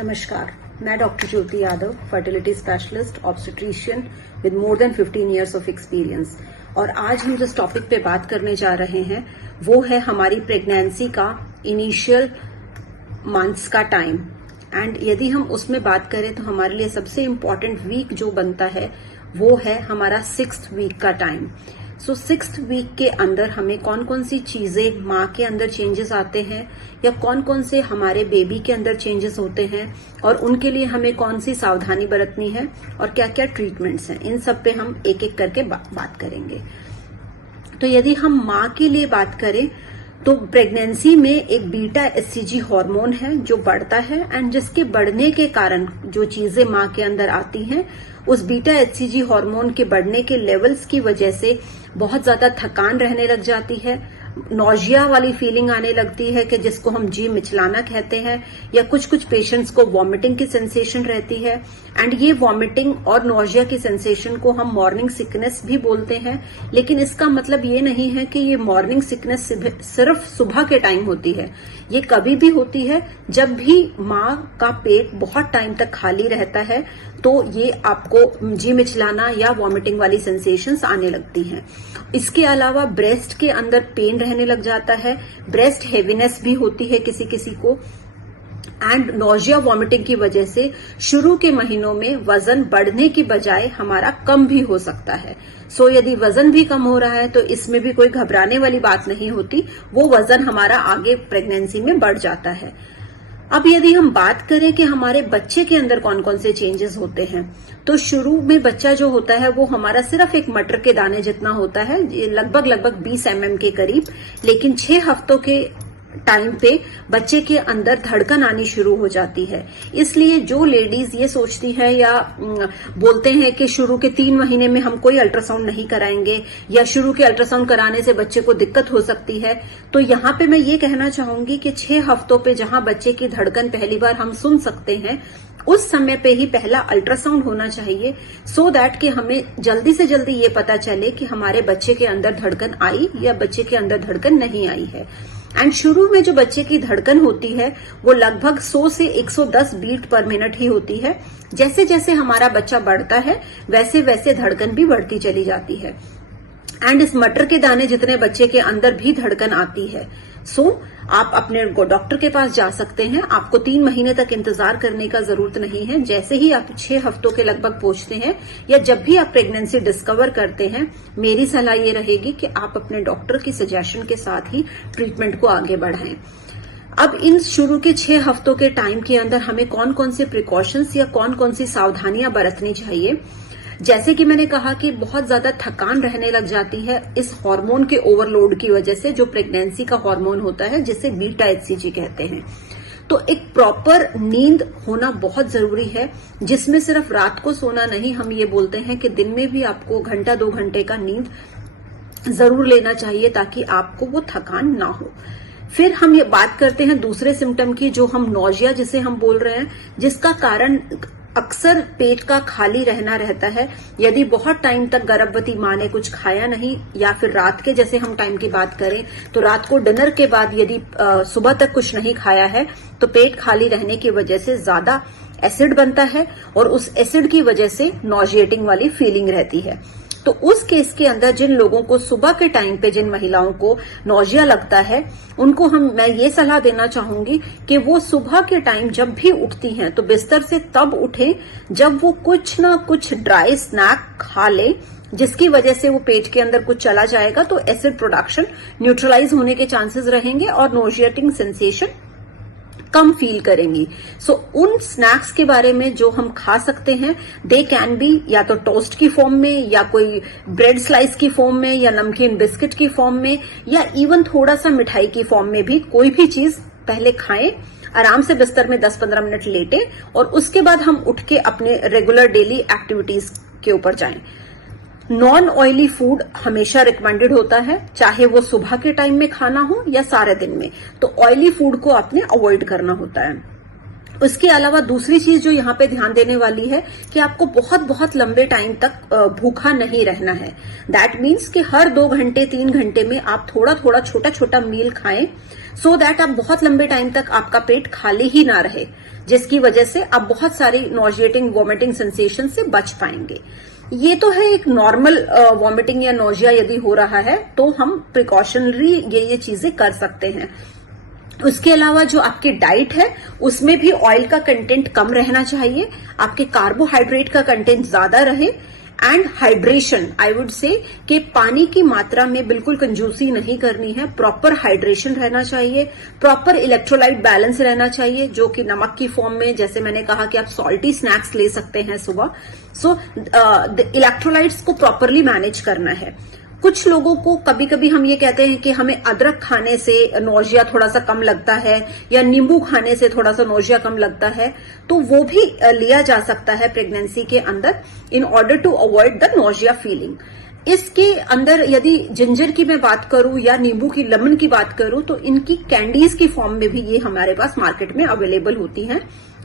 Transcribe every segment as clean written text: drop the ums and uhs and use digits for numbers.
नमस्कार, मैं doctor Jyoti Yadav, fertility specialist, obstetrician with more than 15 years of experience. और आज हम जिस टॉपिक पे बात करने जा रहे हैं वो है हमारी प्रेगनेंसी का इनिशियल मंथ्स का टाइम। एंड यदि हम उसमें बात करें तो हमारे लिए सबसे इम्पोर्टेंट वीक जो बनता है वो है हमारा 6th वीक का टाइम। सो 6th वीक के अंदर हमें कौन कौन सी चीजें माँ के अंदर चेंजेस आते हैं या कौन कौन से हमारे बेबी के अंदर चेंजेस होते हैं और उनके लिए हमें कौन सी सावधानी बरतनी है और क्या क्या ट्रीटमेंट्स हैं, इन सब पे हम एक एक करके बात करेंगे। तो यदि हम माँ के लिए बात करें तो प्रेगनेंसी में एक बीटा एचसीजी हार्मोन है जो बढ़ता है एंड जिसके बढ़ने के कारण जो चीजें माँ के अंदर आती हैं उस बीटा एचसीजी हार्मोन के बढ़ने के लेवल्स की वजह से बहुत ज्यादा थकान रहने लग जाती है, नौजिया वाली फीलिंग आने लगती है कि जिसको हम जी मिचलाना कहते हैं, या कुछ कुछ पेशेंट्स को वॉमिटिंग की सेंसेशन रहती है। एंड ये वॉमिटिंग और नौजिया की सेंसेशन को हम मॉर्निंग सिकनेस भी बोलते हैं, लेकिन इसका मतलब ये नहीं है कि ये मॉर्निंग सिकनेस सिर्फ सुबह के टाइम होती है। ये कभी भी होती है जब भी माँ का पेट बहुत टाइम तक खाली रहता है तो ये आपको जी मिचलाना या वॉमिटिंग वाली सेंसेशंस आने लगती हैं। इसके अलावा ब्रेस्ट के अंदर पेन रहने लग जाता है, ब्रेस्ट हेवीनेस भी होती है किसी किसी को, एंड नौजिया वॉमिटिंग की वजह से शुरू के महीनों में वजन बढ़ने की बजाय हमारा कम भी हो सकता है। सो यदि वजन भी कम हो रहा है तो इसमें भी कोई घबराने वाली बात नहीं होती, वो वजन हमारा आगे प्रेगनेंसी में बढ़ जाता है। अब यदि हम बात करें कि हमारे बच्चे के अंदर कौन कौन से चेंजेस होते हैं, तो शुरू में बच्चा जो होता है वो हमारा सिर्फ एक मटर के दाने जितना होता है, लगभग 20 mm के करीब। लेकिन 6 हफ्तों के टाइम पे बच्चे के अंदर धड़कन आनी शुरू हो जाती है। इसलिए जो लेडीज ये सोचती है या बोलते हैं कि शुरू के 3 महीने में हम कोई अल्ट्रासाउंड नहीं कराएंगे या शुरू के अल्ट्रासाउंड कराने से बच्चे को दिक्कत हो सकती है, तो यहाँ पे मैं ये कहना चाहूंगी कि 6 हफ्तों पे जहां बच्चे की धड़कन पहली बार हम सुन सकते हैं उस समय पे ही पहला अल्ट्रासाउंड होना चाहिए, सो दैट कि हमें जल्दी से जल्दी ये पता चले कि हमारे बच्चे के अंदर धड़कन आई या बच्चे के अंदर धड़कन नहीं आई है। एंड शुरू में जो बच्चे की धड़कन होती है वो लगभग 100 से 110 बीट पर मिनट ही होती है। जैसे जैसे हमारा बच्चा बढ़ता है वैसे वैसे धड़कन भी बढ़ती चली जाती है। एंड इस मटर के दाने जितने बच्चे के अंदर भी धड़कन आती है। सो आप अपने डॉक्टर के पास जा सकते हैं, आपको 3 महीने तक इंतजार करने का जरूरत नहीं है। जैसे ही आप 6 हफ्तों के लगभग पहुंचते हैं या जब भी आप प्रेगनेंसी डिस्कवर करते हैं, मेरी सलाह ये रहेगी कि आप अपने डॉक्टर की सजेशन के साथ ही ट्रीटमेंट को आगे बढ़ाएं। अब इन शुरू के 6 हफ्तों के टाइम के अंदर हमें कौन कौन से प्रिकॉशंस या कौन कौन सी सावधानियां बरतनी चाहिए। जैसे कि मैंने कहा कि बहुत ज्यादा थकान रहने लग जाती है इस हार्मोन के ओवरलोड की वजह से, जो प्रेगनेंसी का हार्मोन होता है जिसे बीटा एचसीजी कहते हैं। तो एक प्रॉपर नींद होना बहुत जरूरी है, जिसमें सिर्फ रात को सोना नहीं, हम ये बोलते हैं कि दिन में भी आपको घंटा 2 घंटे का नींद जरूर लेना चाहिए ताकि आपको वो थकान ना हो। फिर हम ये बात करते हैं दूसरे सिम्टम की, जो हम नौजिया जिसे हम बोल रहे हैं, जिसका कारण अक्सर पेट का खाली रहना रहता है। यदि बहुत टाइम तक गर्भवती माँ ने कुछ खाया नहीं या फिर रात के, जैसे हम टाइम की बात करें तो रात को डिनर के बाद यदि सुबह तक कुछ नहीं खाया है तो पेट खाली रहने की वजह से ज्यादा एसिड बनता है और उस एसिड की वजह से नॉजिएटिंग वाली फीलिंग रहती है। तो उस केस के अंदर जिन लोगों को सुबह के टाइम पे, जिन महिलाओं को नौजिया लगता है, उनको मैं ये सलाह देना चाहूंगी कि वो सुबह के टाइम जब भी उठती हैं तो बिस्तर से तब उठें जब वो कुछ ना कुछ ड्राई स्नैक खा ले, जिसकी वजह से वो पेट के अंदर कुछ चला जाएगा तो एसिड प्रोडक्शन न्यूट्रलाइज होने के चांसेस रहेंगे और नोजिएटिंग सेंसेशन कम फील करेंगी। सो उन स्नैक्स के बारे में जो हम खा सकते हैं, दे कैन बी या तो टोस्ट की फॉर्म में या कोई ब्रेड स्लाइस की फॉर्म में या नमकीन बिस्किट की फॉर्म में या इवन थोड़ा सा मिठाई की फॉर्म में भी कोई भी चीज पहले खाएं, आराम से बिस्तर में 10-15 मिनट लेटें और उसके बाद हम उठ के अपने रेगुलर डेली एक्टिविटीज के ऊपर जाएं। नॉन ऑयली फूड हमेशा रिकमेंडेड होता है, चाहे वो सुबह के टाइम में खाना हो या सारे दिन में, तो ऑयली फूड को आपने अवॉइड करना होता है। उसके अलावा दूसरी चीज जो यहाँ पे ध्यान देने वाली है कि आपको बहुत बहुत लंबे टाइम तक भूखा नहीं रहना है। दैट मीन्स कि हर 2 घंटे 3 घंटे में आप थोड़ा थोड़ा छोटा छोटा मील खाएं सो दैट आप बहुत लंबे टाइम तक आपका पेट खाली ही ना रहे, जिसकी वजह से आप बहुत सारी नॉजिएटिंग वॉमिटिंग सेंसेशन से बच पाएंगे। ये तो है एक नॉर्मल वॉमिटिंग या नोजिया यदि हो रहा है तो हम प्रिकॉशनरी ये चीजें कर सकते हैं। उसके अलावा जो आपकी डाइट है उसमें भी ऑयल का कंटेंट कम रहना चाहिए, आपके कार्बोहाइड्रेट का कंटेंट ज्यादा रहे, and hydration, I would say कि पानी की मात्रा में बिल्कुल कंजूसी नहीं करनी है, प्रॉपर हाइड्रेशन रहना चाहिए, प्रॉपर इलेक्ट्रोलाइट बैलेंस रहना चाहिए, जो कि नमक की फॉर्म में, जैसे मैंने कहा कि आप सॉल्टी स्नैक्स ले सकते हैं सुबह। सो इलेक्ट्रोलाइट्स को प्रॉपरली मैनेज करना है। कुछ लोगों को कभी कभी हम ये कहते हैं कि हमें अदरक खाने से नोजिया थोड़ा सा कम लगता है या नींबू खाने से थोड़ा सा नोजिया कम लगता है, तो वो भी लिया जा सकता है प्रेगनेंसी के अंदर in order to avoid the nausea feeling. इसके अंदर यदि जिंजर की मैं बात करूं या नींबू की, लेमन की बात करूं, तो इनकी कैंडीज की फॉर्म में भी ये हमारे पास मार्केट में अवेलेबल होती हैं।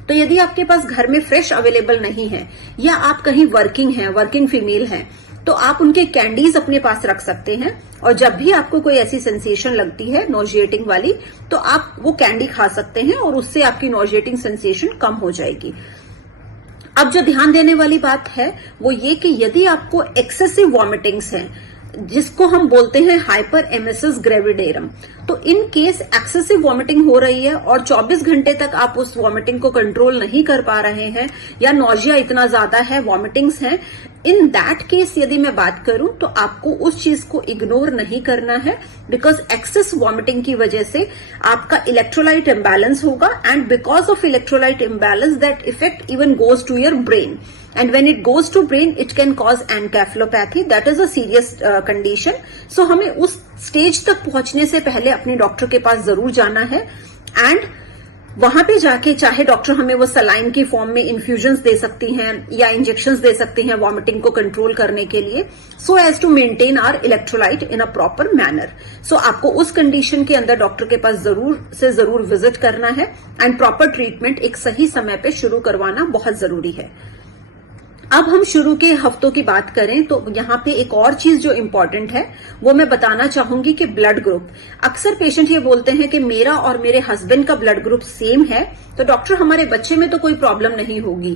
तो यदि आपके पास घर में फ्रेश अवेलेबल नहीं है या आप कहीं वर्किंग फीमेल हैं, तो आप उनके कैंडीज अपने पास रख सकते हैं, और जब भी आपको कोई ऐसी सेंसेशन लगती है नोजिएटिंग वाली, तो आप वो कैंडी खा सकते हैं और उससे आपकी नोजिएटिंग सेंसेशन कम हो जाएगी। अब जो ध्यान देने वाली बात है वो ये कि यदि आपको एक्सेसिव वॉमिटिंग्स हैं, जिसको हम बोलते हैं हाइपर एमेसिस ग्रेविडेरम, तो इन केस एक्सेसिव वॉमिटिंग हो रही है और 24 घंटे तक आप उस वॉमिटिंग को कंट्रोल नहीं कर पा रहे हैं या नोजिया इतना ज्यादा है, वॉमिटिंग्स हैं, इन दैट केस यदि मैं बात करूं तो आपको उस चीज को इग्नोर नहीं करना है, बिकॉज एक्सेस वॉमिटिंग की वजह से आपका इलेक्ट्रोलाइट इम्बैलेंस होगा, and because of electrolyte imbalance that effect even goes to your brain, and when it goes to brain it can cause encephalopathy, that is a serious condition। so हमें उस stage तक पहुंचने से पहले अपने doctor के पास जरूर जाना है, एंड वहां पे जाके चाहे डॉक्टर हमें वो सलाइन की फॉर्म में इन्फ्यूजन्स दे सकती हैं या इंजेक्शंस दे सकती हैं वॉमिटिंग को कंट्रोल करने के लिए, so as to maintain our electrolyte in a proper manner. So आपको उस कंडीशन के अंदर डॉक्टर के पास जरूर विजिट करना है, एंड प्रॉपर ट्रीटमेंट एक सही समय पे शुरू करवाना बहुत जरूरी है। अब हम शुरू के हफ्तों की बात करें तो यहाँ पे एक और चीज जो इम्पोर्टेंट है वो मैं बताना चाहूंगी कि ब्लड ग्रुप। अक्सर पेशेंट ये बोलते हैं कि मेरा और मेरे हस्बैंड का ब्लड ग्रुप सेम है, तो डॉक्टर हमारे बच्चे में तो कोई प्रॉब्लम नहीं होगी।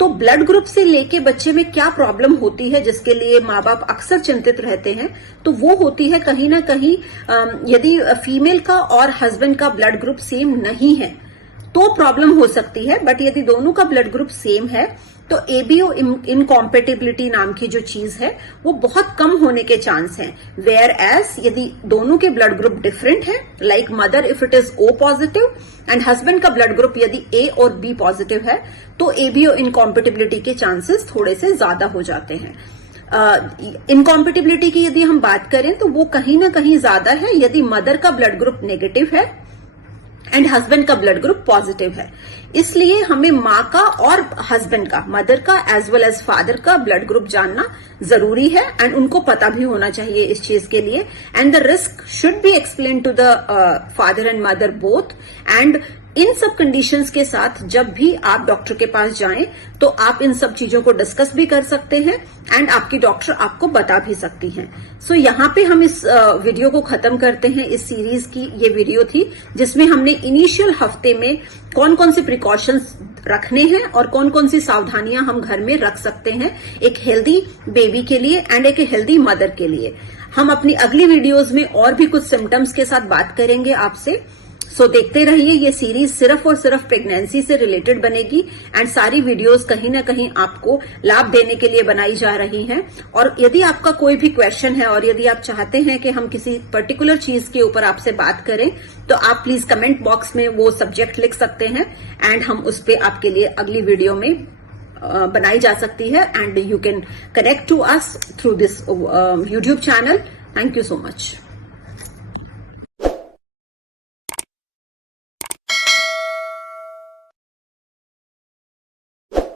तो ब्लड ग्रुप से लेके बच्चे में क्या प्रॉब्लम होती है जिसके लिए माँ बाप अक्सर चिंतित रहते हैं, तो वो होती है कहीं ना कहीं यदि फीमेल का और हस्बैंड का ब्लड ग्रुप सेम नहीं है तो प्रॉब्लम हो सकती है, बट यदि दोनों का ब्लड ग्रुप सेम है तो एबीओ इनकॉम्पेटिबिलिटी नाम की जो चीज है वो बहुत कम होने के चांस हैं। वेयर एज यदि दोनों के ब्लड ग्रुप डिफरेंट है, like mother if it is O positive and husband का ब्लड ग्रुप यदि ए और बी पॉजिटिव है, तो एबीओ इनकॉम्पेटिबिलिटी के चांसेस थोड़े से ज्यादा हो जाते हैं। इनकॉम्पेटिबिलिटी की यदि हम बात करें तो वो कहीं ना कहीं ज्यादा है यदि मदर का ब्लड ग्रुप नेगेटिव है एंड हस्बैंड का ब्लड ग्रुप पॉजिटिव है। इसलिए हमें माँ का और हस्बैंड का, मदर का एज वेल एज फादर का ब्लड ग्रुप जानना जरूरी है, एंड उनको पता भी होना चाहिए इस चीज के लिए, and the risk should be explain to the father and mother both. And इन सब कंडीशंस के साथ जब भी आप डॉक्टर के पास जाएं तो आप इन सब चीजों को डिस्कस भी कर सकते हैं, एंड आपकी डॉक्टर आपको बता भी सकती हैं। सो यहाँ पे हम इस वीडियो को खत्म करते हैं। इस सीरीज की ये वीडियो थी जिसमें हमने इनिशियल हफ्ते में कौन कौन से प्रिकॉशंस रखने हैं और कौन कौन सी सावधानियां हम घर में रख सकते हैं एक हेल्दी बेबी के लिए एंड एक हेल्दी मदर के लिए। हम अपनी अगली वीडियोज में और भी कुछ सिम्टम्स के साथ बात करेंगे आपसे। सो देखते रहिए, ये सीरीज सिर्फ और सिर्फ प्रेगनेंसी से रिलेटेड बनेगी, एंड सारी वीडियोस कहीं ना कहीं आपको लाभ देने के लिए बनाई जा रही हैं। और यदि आपका कोई भी क्वेश्चन है और यदि आप चाहते हैं कि हम किसी पर्टिकुलर चीज के ऊपर आपसे बात करें, तो आप प्लीज कमेंट बॉक्स में वो सब्जेक्ट लिख सकते हैं, एंड हम उस पर आपके लिए अगली वीडियो में बनाई जा सकती है, and you can connect to us through this YouTube channel. Thank you so much.